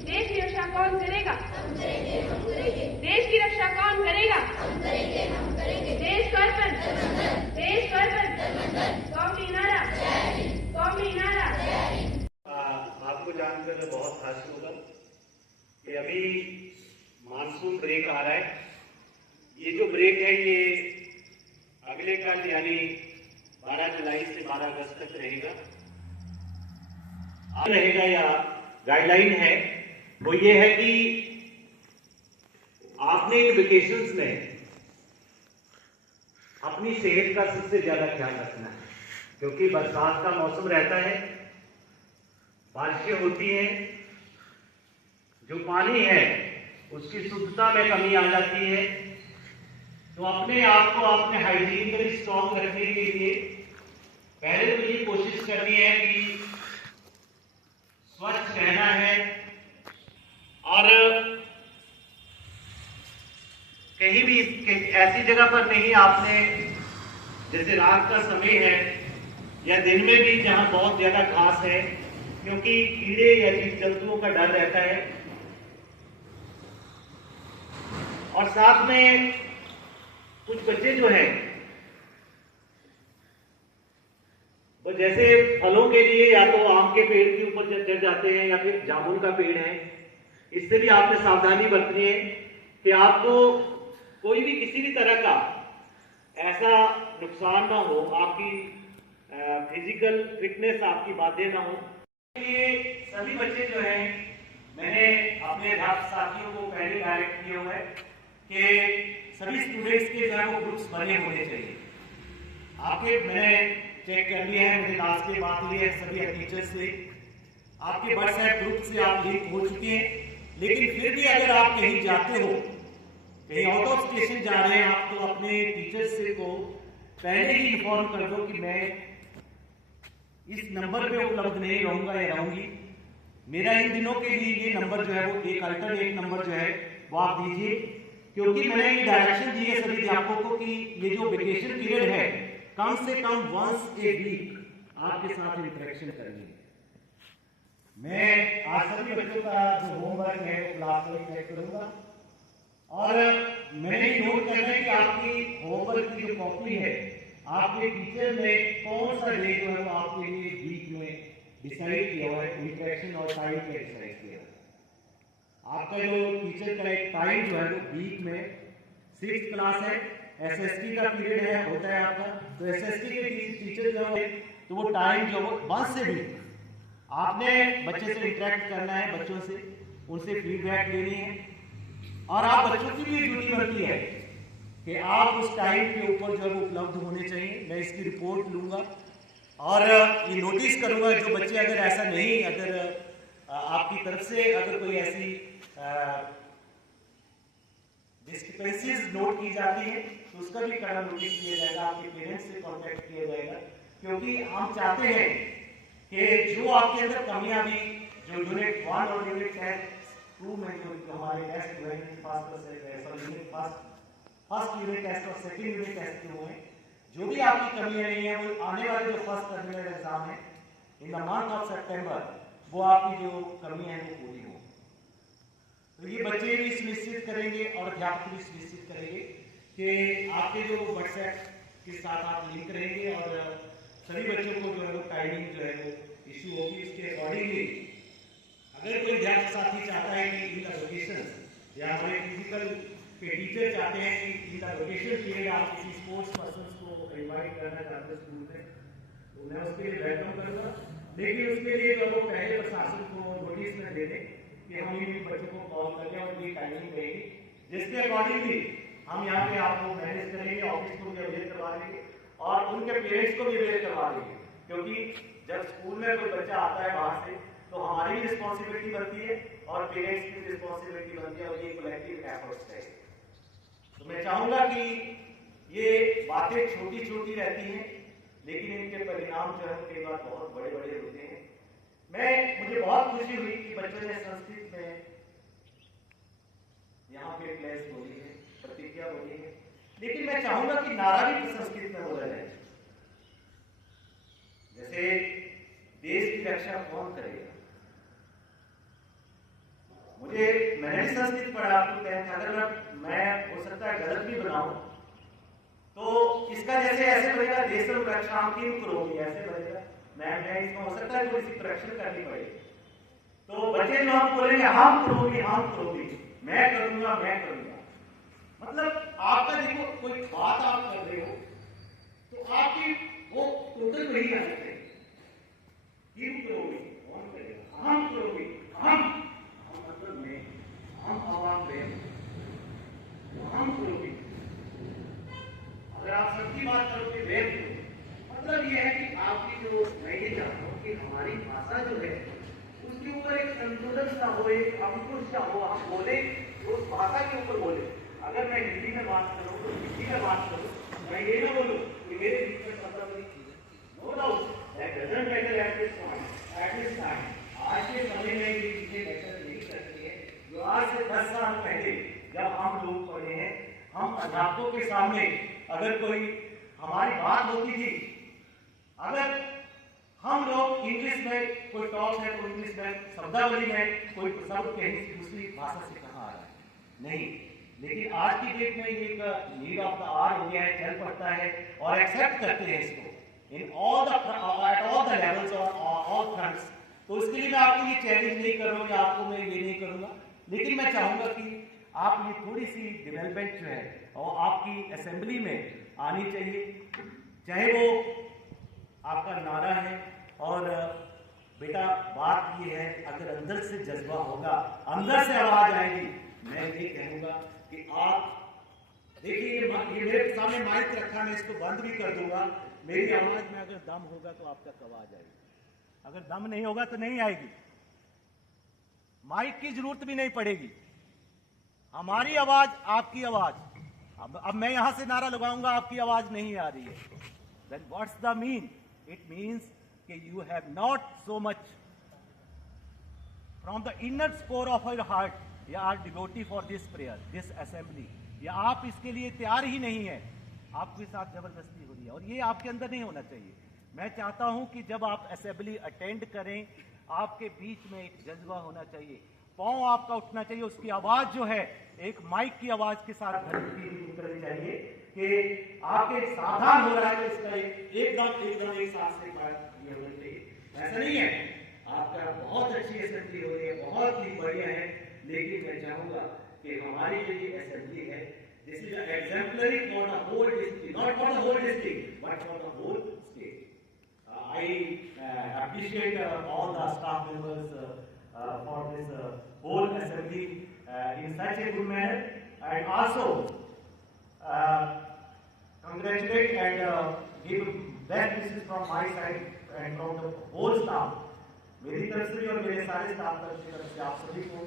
देश की रक्षा कौन करेगा? देश की रक्षा कौन करेगा? देश का अर्पण, देश का अर्पण, कौमी नारा, कौमी नारा। आपको जानकर बहुत हास्य होगा कि अभी मानसून ब्रेक आ रहा है। ये जो ब्रेक है ये अगले कल यानी 12 जुलाई से 12 अगस्त तक रहेगा या गाइडलाइन है वो ये है कि आपने इन वेकेशंस में अपनी सेहत का सबसे ज्यादा ख्याल रखना है, क्योंकि बरसात का मौसम रहता है, बारिशें होती हैं, जो पानी है उसकी शुद्धता में कमी आ जाती है। तो अपने आप को अपने हाइजीन स्ट्रॉन्ग रखने के लिए पहले तो ये कोशिश करनी है कि स्वच्छ रहना है और कहीं भी ऐसी जगह पर नहीं आपने, जैसे रात का समय है या दिन में भी जहां बहुत ज्यादा घास है, क्योंकि कीड़े या जीव जंतुओं का डर रहता है। और साथ में कुछ बच्चे जो हैं तो जैसे फलों के लिए या तो आम के पेड़ के ऊपर चढ़ जाते हैं या फिर जामुन का पेड़ है, इससे भी आपने सावधानी बरतनी है कि आपको कोई भी किसी भी तरह का ऐसा नुकसान ना हो, आपकी फिजिकल फिटनेस आपकी बातें ना हो। ये सभी बच्चे जो हैं, मैंने अपने अध्यापक साथियों को पहले डायरेक्ट किया हुआ है कि सभी स्टूडेंट्स के जो है वो ग्रुप्स बने होने चाहिए। आपके मैंने चेक कर लिया है, मुझे लास्ट के बात हुई है सभी टीचर्स से, आपके व्हाट्सएप ग्रुप से आप लिंक हो चुके हैं। लेकिन फिर भी अगर आप कहीं जाते हो, कहीं आउट ऑफ स्टेशन जा रहे हैं आप, तो अपने टीचर्स से को पहले ही इन्फॉर्म कर दो कि मैं इस नंबर पे उपलब्ध नहीं रहूंगा या रहूंगी। मेरा इन दिनों के लिए ये नंबर जो है वो एक अल्टरनेट नंबर जो है वो आप दीजिए, क्योंकि मैंने ये डायरेक्शन दी है सभी अध्यापकों को कि ये जो वेकेशन पीरियड है कम से कम वंस ए वीक आपके साथ इंटरेक्शन करेंगे। मैं आज सभी बच्चों का जो होमवर्क है क्लास में चेक करूंगा और मैंने नोट करना है कि आपकी होमवर्क की जो कॉपी है आपके टीचर ने कौन सा डे जो है वो आपके लिए वीक में डिसाइड किया हुआ है, इंटरेक्शन और टाइम पे डिसाइड किया है। आपका जो टीचर का एक टाइम जो है वो वीक में 6th क्लास है, एसएसटी का पीरियड है होता है आपका, तो एसएसटी के टीचर जो है तो वो टाइम जो वो 1 से भी आपने बच्चे से इंटरेक्ट करना है, बच्चों से उनसे फीडबैक लेनी है और आप बच्चों की भी ड्यूटी बनती है कि आप उस टाइम के ऊपर जो है वो उपलब्ध होने चाहिए। मैं इसकी रिपोर्ट लूंगा और ये नोटिस करूंगा जो बच्चे अगर ऐसा नहीं, अगर आपकी तरफ से अगर कोई ऐसी डिस्क्रिपेंसीज नोट की जाती है तो उसका भी कड़ा नोटिस किया जाएगा, आपके पेरेंट्स से कांटेक्ट किया जाएगा, क्योंकि हम चाहते हैं कि जो आपके अंदर कमियां भी जो यूनिट 1 और यूनिट 2 में जो हमारे टेस्ट हुए हैं, फर्स्ट यूनिट टेस्ट और सेकंड यूनिट टेस्ट जो हुए, जो भी आपकी कमियां नहीं है वो आने वाले जो फर्स्ट टर्मिनल एग्जाम है इन द मंथ ऑफ सितंबर, वो आपकी जो कमियां हैं वो पूरी हो। तो ये बच्चे भी सुनिश्चित करेंगे और अध्यापक भी सुनिश्चित करेंगे कि आपके जो व्हाट्सएप के साथ आप लिंक रहेंगे और सभी बच्चों को जो है वो टाइमिंग जो है वो इश्यू होगी। इसके अकॉर्डिंगली अगर कोई अध्यापक साथी चाहता है कि इन द वेकेशन या हमारे फिजिकल के टीचर चाहते हैं कि इन द वेकेशन पीरियड आप किसी स्पोर्ट्स पर्सन को इन्वाइट करना चाहते हैं स्कूल में, तो मैं उसके लिए वेलकम करूँगा। लेकिन उसके लिए जो वो पहले प्रशासन को नोटिस में दे दें कि हम इन बच्चों को कॉल करें और ये टाइमिंग रहेगी, जिसके अकॉर्डिंगली हम यहाँ पे आपको मैनेज करेंगे, ऑफिस को भी अवेयर करवा देंगे और उनके पेरेंट्स को भी अवेयर करवा देंगे। क्योंकि जब स्कूल में कोई बच्चा आता है बाहर से तो हमारी भी रिस्पॉन्सिबिलिटी बनती है और पेरेंट्स की रिस्पॉन्सिबिलिटी बनती है और ये कलेक्टिव एफर्ट्स है। तो मैं चाहूंगा कि ये बातें छोटी छोटी रहती हैं, लेकिन इनके परिणाम जो है कई बार बहुत बड़े बड़े होते हैं। मुझे बहुत खुशी हुई कि बच्चों ने संस्कृत में यहाँ पे प्लेस बोली है, प्रतिज्ञा बोली है, लेकिन मैं चाहूंगा कि नारा भी संस्कृत में बोला जाए। जैसे देश की रक्षा कौन करेगा। मैंने भी संस्कृत पढ़ा, आपको अगर मैं हो सकता है गलत भी बनाऊं, तो इसका जैसे ऐसे बनेगा देशम रक्षाम किम करोमि, ऐसे बनेगा। मैं इसमें हो सकता है थोड़ी सी करेक्शन करनी पड़ेगी। तो बच्चे जो हम बोलेंगे हम करोगी, मैं करूंगा, मतलब आपका देखो कोई बात आप कर रहे हो तो आपकी वो टोटल वही आ सकते हैं। किम करोगी, कौन करेगा, हम करोगी, हम मतलब मैं, हम आवाम में, हम करोगी। अगर आप सबकी बात करोगे वेद, मतलब ये है कि आपकी जो, मैं ये चाहता हूँ कि हमारी भाषा जो है उसके ऊपर एक संतुलन सा हो, एक अंकुश सा हो, हम बोले उस भाषा के ऊपर बोले। अगर मैं हिंदी में बात करूँ तो हिंदी में बात करूँ, मैं ये ना बोलूँ कि मेरे बीच में मतलब no doubt that doesn't matter at this point, at this time. आज के समय में ये चीजें मैटर नहीं करती है। जो आज से 10 साल पहले जब हम लोग पढ़े हैं, हम अध्यापकों के सामने अगर कोई हमारी बात होती थी, अगर हम लोग इंग्लिश में कोई टॉक है तो इंग्लिश में शब्दावली में कोई शब्द कहीं दूसरी भाषा से कहाँ आ रहा है, नहीं। लेकिन आज की डेट में एक नीड ऑफ द आवर हो गया है, चल पड़ता है और एक्सेप्ट करते हैं इसको in all the at all the levels और ऑल फ्रंट्स। तो इसके लिए मैं आपको ये चैलेंज नहीं कर रहा हूँ, आपको मैं ये नहीं करूंगा, लेकिन मैं चाहूंगा कि आप ये थोड़ी सी डेवलपमेंट जो है और आपकी असेंबली में आनी चाहिए, चाहे वो आपका नारा है। और बेटा बात ये है, अगर अंदर से जज्बा होगा, अंदर से आवाज आएगी, मैं ये कहूंगा कि आप देखिए ये मेरे सामने माइक रखा, मैं इसको बंद भी कर दूंगा। मेरी आवाज में अगर दम होगा तो आप तक आवाज आएगी, अगर दम नहीं होगा तो नहीं आएगी। माइक की जरूरत भी नहीं पड़ेगी, हमारी आवाज आपकी आवाज। अब मैं यहां से नारा लगाऊंगा, आपकी आवाज नहीं आ रही है, then what's the mean? It means that you have not so much from the inner core of your heart, you are devotee for this prayer, this assembly, या आप इसके लिए तैयार ही नहीं है, आपके साथ जबरदस्ती हो रही है और ये आपके अंदर नहीं होना चाहिए। मैं चाहता हूं कि जब आप असेंबली अटेंड करें, आपके बीच में एक जज्बा होना चाहिए, पांव आपका उठना चाहिए, उसकी आवाज जो है एक माइक की आवाज के साथ उतरनी चाहिए कि आपके सावधान हो रहा है, तो इसका एकदम एक साथ से बात ये होनी चाहिए। ऐसा नहीं है, आपका बहुत अच्छी असेंबली हो रही है, बहुत ही बढ़िया है, लेकिन मैं चाहूंगा कि हमारी जो ये असेंबली है, this is exemplary for the whole district, not for the whole district but for the whole state. I appreciate all the staff members for this whole assembly in such a good manner, and also congratulate and give best wishes from my side and from the whole staff, मेरी तरफ से भी और मेरे सारे staff तरफ से आप सभी को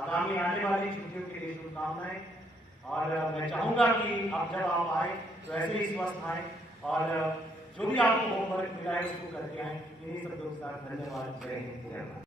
आगामी आने वाली छुट्टियों के लिए शुभकामनाएं। और मैं चाहूंगा कि अब जब आप आए तो ऐसे ही स्वस्थ आए और जो भी आपको होमवर्क मिला है उसको करके आए। इन्हीं शब्दों के साथ धन्यवाद, जय हिंद, जय भारत।